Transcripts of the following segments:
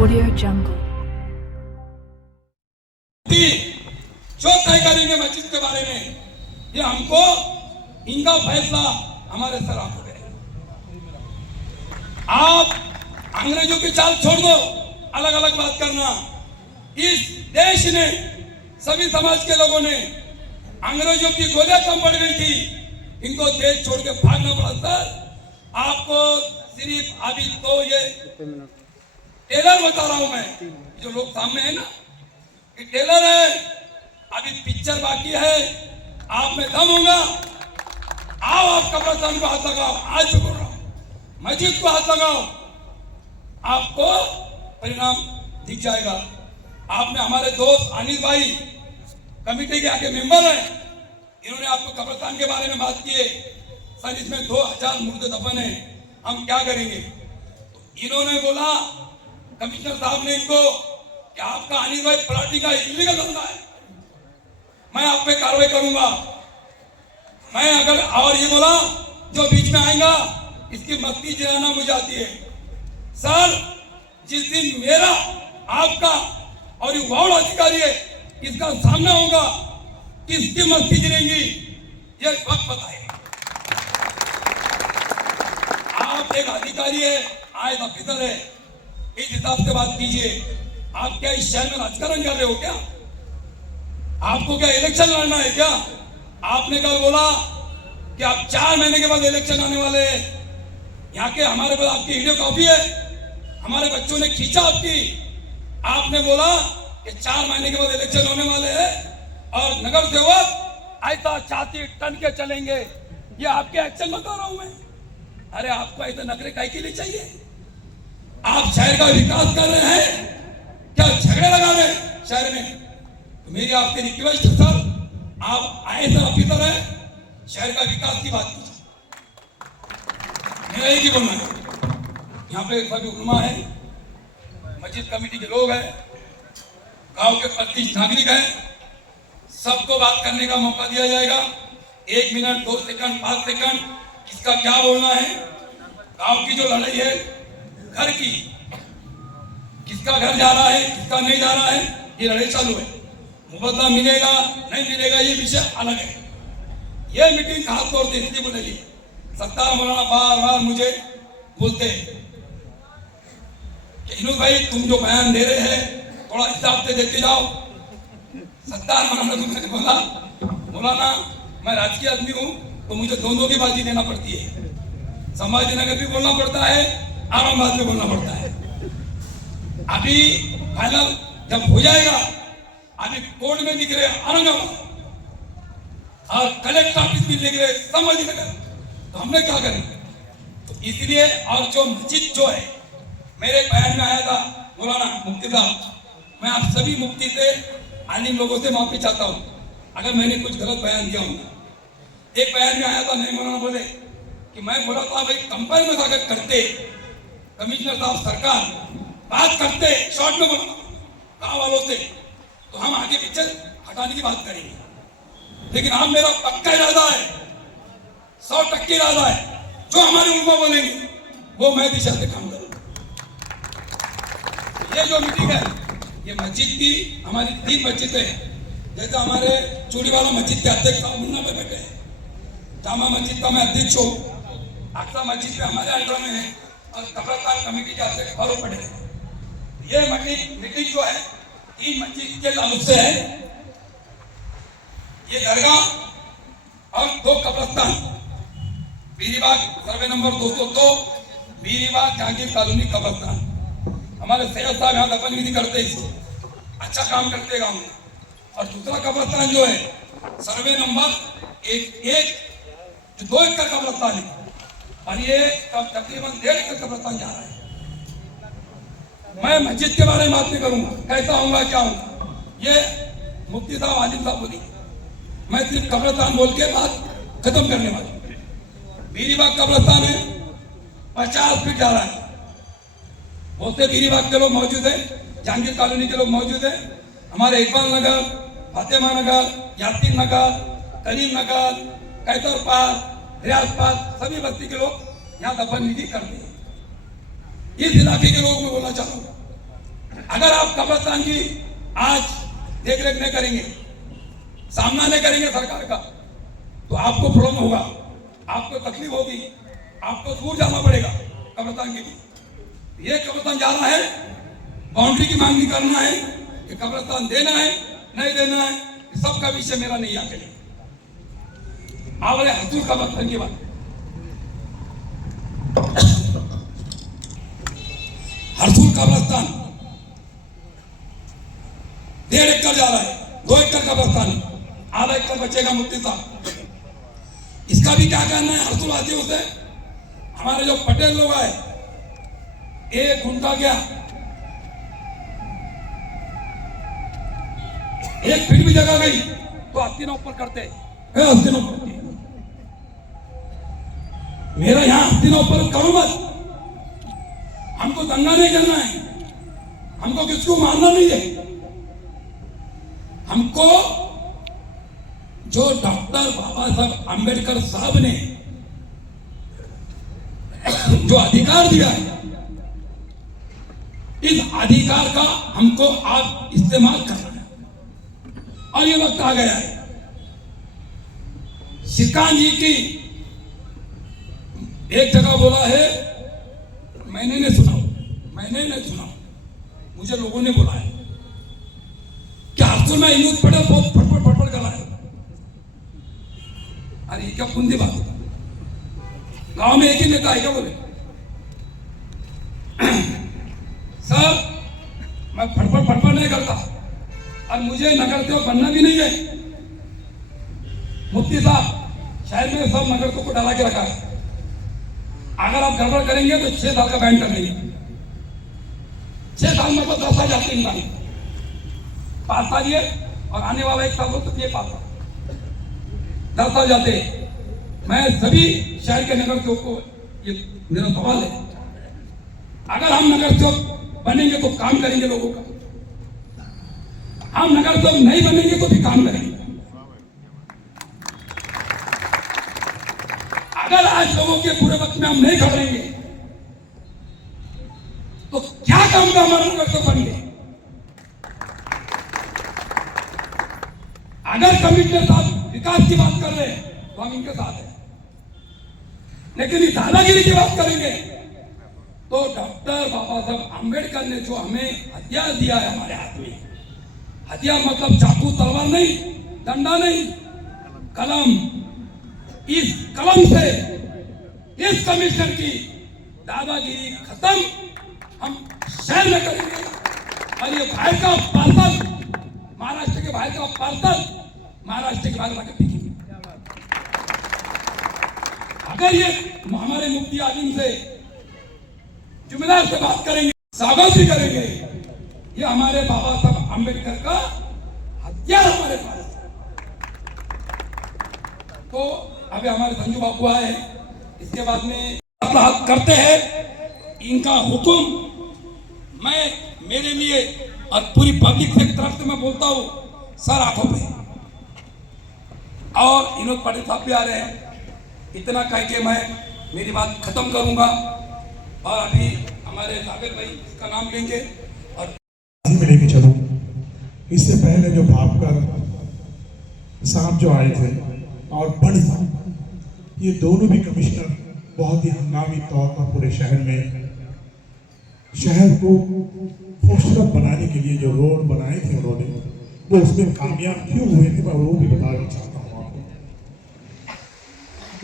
Audio Jungle. जो तय करेंगे मस्जिद के बारे में, ये हमको इनका फैसला हमारे सर आप हो गए। आप अंग्रेजों की चाल छोड़ दो, अलग अलग बात करना। इस देश ने, सभी समाज के लोगों ने, अंग्रेजों की गोलियां कम पड़ गई थी, इनको देश छोड़ के भागना पड़ा। सर आपको सिर्फ अभी तो ये टेलर बता रहा हूं मैं, जो लोग सामने है ना, ये टेलर है, अभी पिक्चर बाकी है। आप में दम होगा, आओ आप कब्रिस्तान को हाथ लगाओ, आज बोल रहा हूं, मस्जिद को हाथ लगाओ, आपको परिणाम दिख जाएगा। आपने हमारे दोस्त अनिल भाई कमेटी के आगे मेंबर है, इन्होंने आपको कब्रिस्तान के बारे में बात की है। सर इसमें 2000 मुर्दे दफन है, हम क्या करेंगे? तो इन्होंने बोला, कमिश्नर साहब ने इनको, कि आपका अनिल भाई प्लाटिंग का इलीगल धंधा है, मैं आप पे कार्रवाई करूंगा। मैं अगर, और ये बोला जो बीच में आएगा इसकी मस्ती जिलाना मुझे आती है। सर जिस दिन मेरा, आपका और ये वार्ड अधिकारी है, इसका सामना होगा, किसकी मस्ती जिलेंगी ये वक्त बताएगा। आप एक अधिकारी है, आयत ऑफिसर है, इस हिसाब से बात कीजिए। आप क्या इस शहर में राजकारण कर रहे हो क्या? आपको क्या इलेक्शन लड़ना है क्या? आपने कल बोला कि आप 4 महीने के बाद इलेक्शन आने वाले हैं। यहाँ के हमारे पास आपकी वीडियो कॉपी है, हमारे बच्चों ने खींचा आपकी। आपने बोला कि 4 महीने के बाद इलेक्शन होने वाले हैं और नगर सेवक ऐसा छाती टन के चलेंगे। ये आपके एक्शन बता रहा हूं मैं। अरे आपको ऐसे नखरे काहे के लिए चाहिए? आप शहर का विकास कर रहे हैं क्या झगड़े लगा रहे हैं शहर में? तो मेरी आपसे रिक्वेस्ट है सर, आप ऐसा ऑफिसर है, शहर का विकास की बात कीजिए। मेरा एक ही बोलना है, यहाँ पे सभी उलमा है, मस्जिद कमेटी के लोग हैं, गांव के प्रतिष्ठित नागरिक हैं, सबको बात करने का मौका दिया जाएगा। 1 मिनट 2 सेकंड 5 सेकंड किसका क्या बोलना है। गांव की जो लड़ाई है घर की, किसका घर जा रहा है किसका नहीं जा रहा है, ये लड़ाई चालू है। मुबदला मिलेगा नहीं मिलेगा ये विषय अलग है। ये मीटिंग खासतौर से इसलिए बुलाई, सत्तार मौलाना बार बार मुझे बोलते हैं कि इनू भाई तुम जो बयान दे रहे हैं थोड़ा हिसाब से देते जाओ। सत्तार मौलाना को मैंने बोला, मौलाना मैं राजकीय आदमी हूँ तो मुझे दोनों की बाजी देना पड़ती है, संभाजीनगर भी बोलना पड़ता है, आरामबाग भी बोलना पड़ता है। अभी फाइनल जब हो जाएगा, अभी कोर्ट में लिख रहे औरंगाबाद और कलेक्टर ऑफिस में लिख रहे संभाजीनगर, तो हमने क्या करेंगे? तो इसलिए, और जो मस्जिद जो है, मेरे बयान में आया था मौलाना मुफ्ती साहब, मैं आप सभी मुफ्ती से, आलिम लोगों से माफी चाहता हूँ अगर मैंने कुछ गलत बयान दिया होगा। एक बयान में आया था, नहीं मौलाना बोले कि मैं बोला था भाई कंपेयर में अगर करते, कमिश्नर साहब सरकार बात करते शॉर्ट में बोला गाँव वालों से, तो हम आगे पीछे हटाने की बात करेंगे। लेकिन आप, मेरा पक्का इरादा है, 100% इरादा है, जो हमारे उल्मा बोलेंगे वो मैं दिशा से काम करूंगा। ये जो मीटिंग है, ये मस्जिद की, हमारी 3 मस्जिदें हैं। जैसे हमारे चूड़ीवाला मस्जिद के अध्यक्ष मुन्ना पे बैठे हैं, जामा मस्जिद का मैं अध्यक्ष हूँ, अक्सा मस्जिद पे हमारे अंडर में है, और कब्रिस्तान कमेटी के अध्यक्ष फारूक पटेल है। ये मीटिंग जो है 3 मस्जिद के ताल्लुक से है। ये दरगाह और 2 कब्रिस्तान, बीरीबाग सर्वे नंबर 202, बीरीबाग जहांगीर कॉलोनी कब्रिस्तान। हमारे सैयद साहब यहाँ दफन विधि करते हैं, अच्छा काम करते गाँव में। और दूसरा कब्रिस्तान जो है सर्वे नंबर 1 जो 2 एकड़ कब्रिस्तान है, और ये तकरीबन 1.5 एकड़ कब्रिस्तान जा रहा है। मैं मस्जिद के बारे में बात नहीं करूंगा, कैसा होगा क्या होगा, ये मुफ्ती साहब आलिम साहब बोली। मैं सिर्फ कब्रिस्तान बोल के बात खत्म करने वाला। बीरीबाग कब्रिस्तान है, 50 फीट जा रहा है। बहुत से बीरीबाग के लोग मौजूद हैं, जहांगीर कॉलोनी के लोग मौजूद हैं, हमारे इकबाल नगर, फातिमा नगर, यासीन नगर, करीम नगर, कैसर पास, रियाज पास सभी बस्ती के लोग यहाँ दफन विधि कर दिए। इस इलाके के लोगों में बोलना चाहूंगा, अगर आप कब्रिस्तान की आज देख रेख नहीं करेंगे, सामना नहीं करेंगे सरकार का, तो आपको प्रॉब्लम होगा, आपको तकलीफ होगी, आपको दूर जाना पड़ेगा कब्रिस्तान के लिए। ये कब्रिस्तान जाना है, बाउंड्री की मांग नहीं करना है कि कब्रिस्तान देना है नहीं देना है, सबका विषय मेरा नहीं आके आवड़े हजूर कब्रिस्तान की बात। हरसूल कब्रिस्तान 1.5 एकड़ जा रहा है, 2 एकड़ कब्रिस्तान, आधा एकड़ बचेगा मुफ्ती साहब। इसका भी क्या करना है हरसूल वासियों से? हमारे जो पटेल लोग आए, 1 गुंठा गया, 1 फीट भी जगह गई तो आस्तीना ऊपर करते, आस्तीना ऊपर। मेरा यहां आस्तीना ऊपर करो मत, हमको दंगा नहीं करना है, हमको किसको मारना नहीं है। हमको जो डॉक्टर बाबा साहब अंबेडकर साहब ने जो अधिकार दिया है, इस अधिकार का हमको आप इस्तेमाल करना है। और ये वक्त आ गया है, श्रीकांत जी की एक जगह बोला है, मैंने नहीं सुना, मुझे लोगों ने बोला है कि हरसूल में यूथ पड़े बहुत फटफट कर रहा है। अरे ये क्या बुंदी बात है, गांव में एक ही नेता है क्या? बोले सर मैं फटफट नहीं करता और मुझे नगर सेवक बनना भी नहीं है। मुफ्ती साहब शहर में सब नगर सेवक को डरा के रखा है, अगर आप गड़बड़ करेंगे तो 6 साल का बैन कर देंगे। 6 साल में 10 साल जाते इंसान, 5 साल ये और आने वाला 1 साल तो ये 5 साल, 10 साल जाते। मैं सभी शहर के नगर सेवक को ये मेरा सवाल है, अगर हम नगर सेवक बनेंगे तो काम करेंगे लोगों का, हम नगर सेवक नहीं बनेंगे तो भी काम करेंगे। अगर आज लोगों के पूरे वक्त में हम नहीं खबरेंगे तो क्या काम का हमारा नगर सेवक बन गए? अगर कमिश्नर साहब विकास की बात कर रहे हैं तो हम इनके साथ हैं, लेकिन इस दादागिरी की बात करेंगे तो डॉक्टर बाबा साहब अंबेडकर ने जो हमें हथियार दिया है हमारे हाथ में, हथियार मतलब चाकू तलवार नहीं, डंडा नहीं, कलम। इस कलम से इस कमिश्नर की दादागिरी खत्म हम शहर में करेंगे। और ये बाहर का पार्सल, महाराष्ट्र के बाहर का पार्सल महाराष्ट्र के बाहर लाकर दिखेंगे। अगर ये हमारे मुफ्ती आजम से जुमेदार से बात करेंगे, स्वागत भी करेंगे, ये हमारे बाबा साहब अंबेडकर का हथियार हमारे पास। तो अभी हमारे संजू बाबू आए, इसके बाद में करते हैं इनका हुक्म। मैं मेरे लिए और पूरी पब्लिक की तरफ से मैं बोलता हूँ सर आंखों पे, और विनोद पाटिल साहब भी आ रहे हैं। इतना कह के मैं मेरी बात खत्म करूंगा और अभी हमारे सागर भाई इसका नाम लेंगे और लेके चलूं। इससे पहले जो भापकर साहब जो आए थे और बड़ साहब, ये दोनों भी कमिश्नर बहुत ही हंगामी तौर पर पूरे शहर में शहर को खूबसूरत बनाने के लिए जो रोड बनाए थे उन्होंने, वो उसमें कामयाब क्यों हुए थे मैं वो भी बताना चाहता हूँ आपको।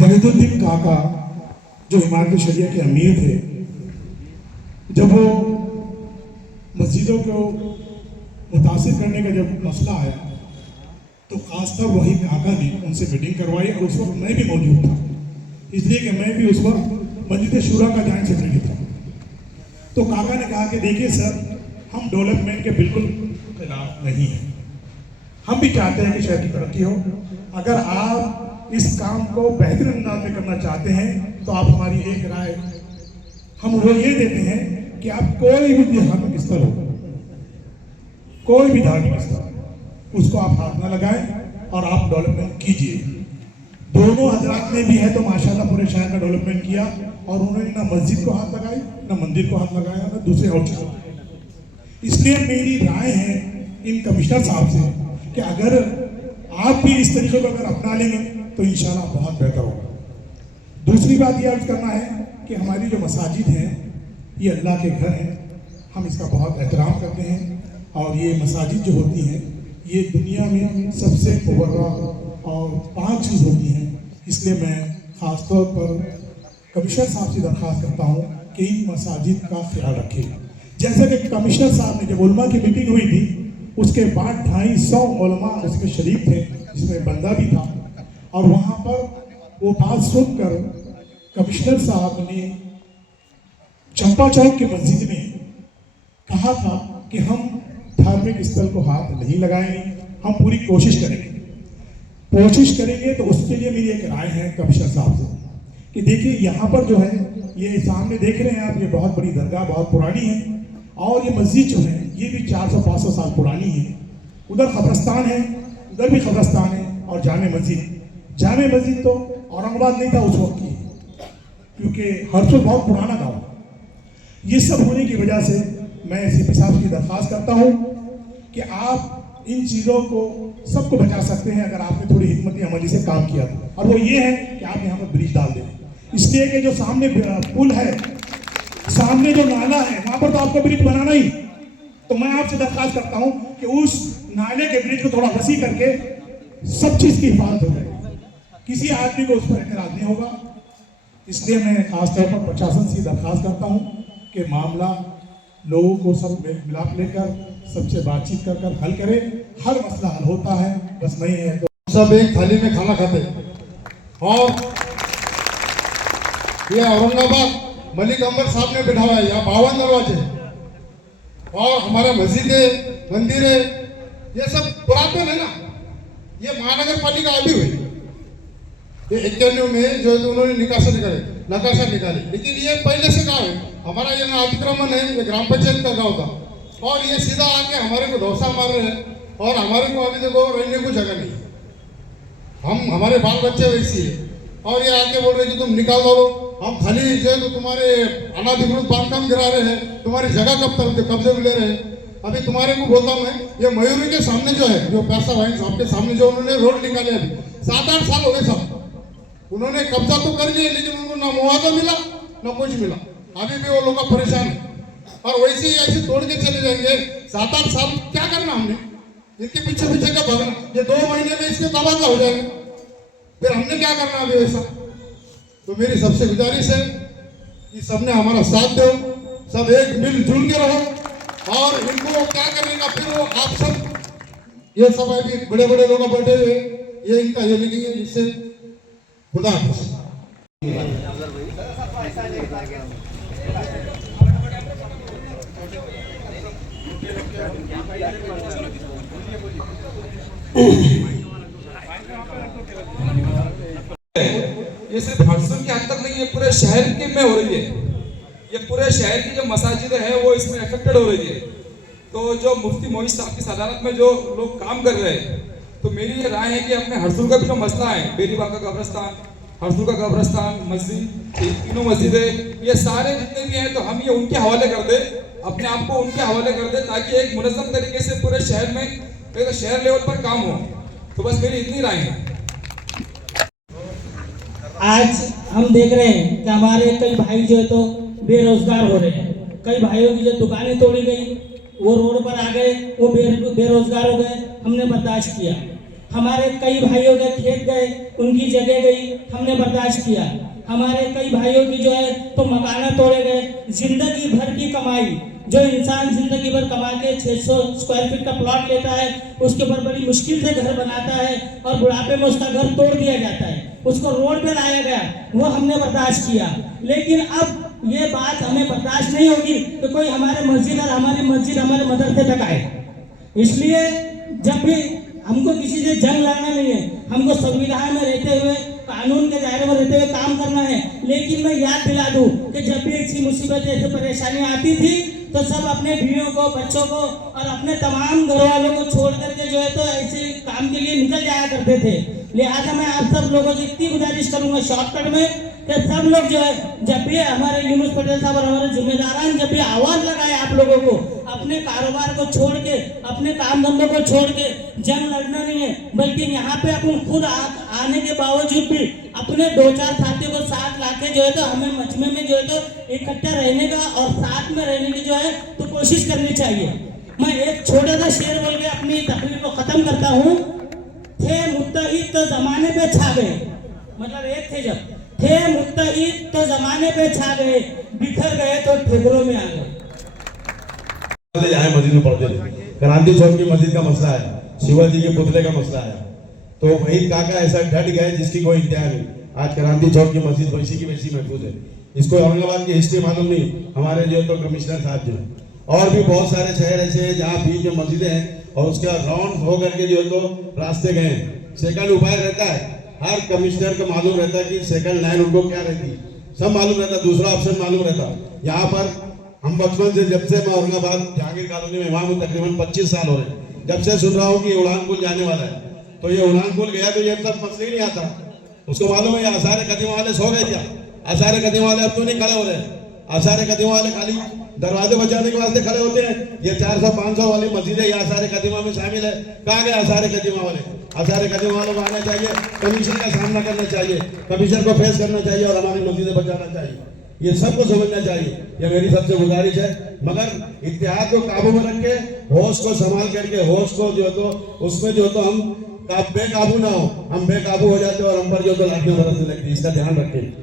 वहीदुद्दीन काका जो इमारत शरिया के अमीर थे, जब वो मस्जिदों को मुतासिर करने का जब मसला आया तो खासतौर वही काका ने उनसे मीटिंग करवाई और उस वक्त मैं भी मौजूद था, इसलिए कि मैं भी उस वक्त मस्जिद शूरा का जॉइंट सेक्रेटरी था। तो काका ने कहा कि देखिए सर, हम डेवलपमेंट के बिल्कुल खिलाफ नहीं हैं, हम भी चाहते हैं कि शहर की तरक्की हो। अगर आप इस काम को बेहतर अंदाज में करना चाहते हैं तो आप हमारी एक राय हम वो ये देते हैं कि आप कोई भी धार्मिक स्थल हो, कोई भी धार्मिक स्थल, उसको आप हाथ ना लगाएं और आप डेवलपमेंट कीजिए। दोनों हजरात ने भी है तो माशाल्लाह पूरे शहर का डेवलपमेंट किया, और उन्होंने ना मस्जिद को हाथ लगाई, ना मंदिर को हाथ लगाया, ना दूसरे और चीज़ों को। इसलिए मेरी राय है इन कमिश्नर साहब से कि अगर आप भी इस तरीके को अगर अपना लेंगे तो इंशाल्लाह बहुत बेहतर होगा। दूसरी बात ये अर्ज करना है कि हमारी जो मसाजिद हैं ये अल्लाह के घर हैं, हम इसका बहुत एहतराम करते हैं, और ये मसाजिद जो होती हैं ये दुनिया में सबसे मुबर्रा और पाक चीज़ होती हैं। इसलिए मैं ख़ास तौर पर कमिश्नर साहब से दरख्वास्त करता हूँ कि इन मसाजिद का ख्याल रखें। जैसे कि कमिश्नर साहब ने जब उलमा की मीटिंग हुई थी उसके बाद 250 उलमा उसके शरीक थे, जिसमें बंदा भी था, और वहाँ पर वो बात सुनकर कमिश्नर साहब ने चंपा चौक की मस्जिद में कहा था कि हम धार्मिक स्थल को हाथ नहीं लगाएंगे, हम पूरी कोशिश करेंगे। तो उसके लिए मेरी एक राय है कमिश्नर साहब से कि देखिए यहाँ पर जो है ये सामने देख रहे हैं आप, ये बहुत बड़ी दरगाह बहुत पुरानी है, और ये मस्जिद जो है ये भी 400-500 साल पुरानी है। उधर कब्रस्तान है, उधर भी कब्रस्तान है, और जामे मस्जिद तो औरंगाबाद नहीं था उस वक्त की, क्योंकि हरसोल बहुत पुराना गाँव है। ये सब होने की वजह से मैं सीपी साहब की दरख्वास्त करता हूँ कि आप इन चीज़ों को सबको बचा सकते हैं अगर आपने थोड़ी हिम्मती अमली से काम किया, और वो ये है कि आप यहाँ पर ब्रिज डाल दें। इसलिए कि जो सामने पुल है, सामने जो नाला है, वहाँ पर तो आपको ब्रिज बनाना ही, तो मैं आपसे दरख्वास्त करता हूँ कि उस नाले के ब्रिज को थोड़ा वसी करके सब चीज़ की हिफाजत हो जाए, किसी आदमी को उस पर एतराज नहीं होगा। इसलिए मैं खासतौर पर प्रशासन से दरख्वास्त करता हूँ कि मामला लोगों को सब मिलाप लेकर सबसे बातचीत कर हल करे। हर मसला हल होता है, बस नहीं है तो सब एक थाली में खाना खाते। और ये औरंगाबाद मलिक अंबर साहब ने बैठा हुआ है, यहाँ 52 दरवाजे, और हमारे मस्जिदें मंदिर ये सब पुरातन है ना। ये महानगर पालिका अभी हुई, ये 91 में जो उन्होंने नकाशा निकाली, लेकिन ये पहले से गाँव है हमारा, ये ना अतिक्रमण है, ये ग्राम पंचायत का गाँव था, और ये सीधा आके हमारे को डोसा मार रहे हैं, और हमारे को अभी देखो रहने को जगह नहीं। हमारे बाल बच्चे वैसी है, और ये आके बोल रहे कि तुम निकाल दो, हम खाली जो है तो तुम्हारे अनाधिकृत बांधकाम गिरा रहे हैं, तुम्हारी जगह कब तक कब्जे में ले रहे हैं। अभी तुम्हारे को बोलता हूँ मैं, ये मयूरी के सामने जो है, जो पैसा भाई साहब के सामने जो उन्होंने रोड निकाले, अभी 7-8 साल हो गए साहब, उन्होंने कब्जा तो कर लिया, लेकिन उनको ना मुआवजा मिला ना कुछ मिला। अभी भी वो लोग परेशान है, और वैसे ही ऐसे तोड़ के चले जाएंगे। 7-8 साल क्या करना हमने, इनके पीछे क्या भागना। ये 2 महीने में इसके तबादला हो जाएगा, फिर हमने क्या करना अभी वैसा। तो मेरी सबसे गुजारिश है कि सबने हमारा साथ दो, सब एक मिलजुल के रहो, और इनको क्या करेगा फिर वो आप सब ये सब अभी बड़े बड़े लोग बैठे हुए ये इनका ये लिखेंगे, जिससे खुदा ये सिर्फ हडसन के हद तक नहीं, ये पूरे शहर के में हो रही है। ये पूरे शहर की जो मसाजिद है वो इसमें अफेक्टेड हो रही है। तो जो मुफ्ती मोहित साहब की सदारत में जो लोग काम कर रहे हैं, तो मेरी ये राय है कि अपने हरसुल का भी जो मसला है, बेरीबाग का कब्रस्तान, हरसुल का कब्रस्तान, मस्जिद, तीनों मस्जिदें, ये सारे जितने भी हैं, तो हम ये उनके हवाले कर दे, अपने आप को उनके हवाले कर दे, ताकि एक मुनज़्ज़म तरीके से पूरे शहर में तो शहर लेवल पर काम हो। तो बस मेरी इतनी राय है। आज हम देख रहे हैं कि हमारे कई भाई जो है तो बेरोजगार हो रहे हैं। कई भाइयों की जो दुकानें तोड़ी गई, वो रोड पर आ गए, वो बेरोजगार हो गए, हमने बर्दाश्त किया। हमारे कई भाइयों के खेत गए, उनकी जगह गई, हमने बर्दाश्त किया। हमारे कई भाइयों की जो है तो मकान तोड़े गए। जिंदगी भर की कमाई जो इंसान जिंदगी भर कमा के 600 स्क्वायर फीट का प्लॉट लेता है, उसके ऊपर बड़ी मुश्किल से घर बनाता है, और बुढ़ापे में उसका घर तोड़ दिया जाता है, उसको रोड पे लाया गया, वो हमने बर्दाश्त किया। लेकिन अब ये बात हमें बर्दाश्त नहीं होगी कि कोई हमारे मस्जिद और हमारी मस्जिद हमारे मदरसे तक आए। इसलिए जब भी हमको किसी से जंग लड़ना नहीं है, हमको संविधान में रहते हुए कानून के दायरे में रहते हुए काम करना है। लेकिन मैं याद दिला दूं कि जब भी ऐसी मुसीबत ऐसी परेशानियां आती थी तो सब अपने बीवियों को, बच्चों को और अपने तमाम घर वालों को छोड़ करके जो है तो ऐसे काम के लिए निकल जाया करते थे। लिहाजा मैं आप सब लोगों से इतनी गुजारिश करूंगा शॉर्टकट में कि सब लोग जो है जब भी हमारे यूनुस पटेल साहब और हमारे जिम्मेदारान जब भी आवाज लगाए आप लोगों को, अपने कारोबार को छोड़ के, अपने काम धंधों को छोड़ के जंग लड़ना नहीं है, बल्कि यहाँ पे अपन खुद आने के बावजूद भी अपने 2-4 साथियों को साथ लाके जो है तो हमें मजमे में जो है तो इकट्ठा रहने का और साथ में रहने की जो है तो कोशिश करनी चाहिए। मैं एक छोटा सा शेर बोल के अपनी तकरीर को खत्म करता हूँ। थे मुत्तहिद तो जमाने पे छा गए, मतलब एक थे जब थे मुत्तहिद तो जमाने पे छा गए, बिखर गए तो ठिकरों में आ गए। यहाँ मस्जिद में पढ़ते थे, क्रांति चौक की मस्जिद का मसला है, शिवाजी के पुतले का मसला है, तो वही काका ऐसा डट गए जिसकी कोई इंतहा नहीं। आज क्रांति चौक की मस्जिद वैसी की वैसी महफूज है। इसको औरंगाबाद की हिस्ट्री मालूम नहीं, हमारे जो तो कमिश्नर साहब जो, और भी बहुत सारे शहर ऐसे हैं जहाँ बीच में मस्जिदें हैं और उसके राउंड हो करके जो तो रास्ते गए। सेकंड उपाय रहता है, हर कमिश्नर को मालूम रहता है कि सेकंड लाइन उनको क्या रहती, सब मालूम रहता, दूसरा ऑप्शन मालूम रहता। यहाँ पर हम बचपन से, जब से मैं औरंगाबाद जहांगीर कॉलोनी में वहाँ हूँ, तकरीबन 25 साल हो रहे हैं, जब से सुन रहा हूँ कि उड़ान पुल जाने वाला है, तो ये उड़ान पुल गया तो ये सब मसले ही नहीं आता। उसको मालूम है ये आसार कदीमा वाले सो गए क्या, आसार कदीमा वाले अब तो नहीं खड़े हो रहे, आसार कदीमा वाले खाली दरवाजे बचाने के वास्ते खड़े होते हैं। ये 400-500 वाली मस्जिदें ये आसार कदीमा में शामिल है। कहाँ गए आसार कदीमा वाले? आसार कदीमा वालों को आना चाहिए, कमीशन का सामना करना चाहिए, कमीशन को फेस करना चाहिए और हमारी मस्जिदें बचाना चाहिए। ये सबको समझना चाहिए, ये मेरी सबसे गुजारिश है। मगर इत्तेहाद को काबू में रख के, होश को संभाल करके, होश को जो तो उसमें जो तो हम बेकाबू ना हो, हम बेकाबू हो जाते और हम पर जो तो लाठियां बरसने लगती, इसका ध्यान रखें।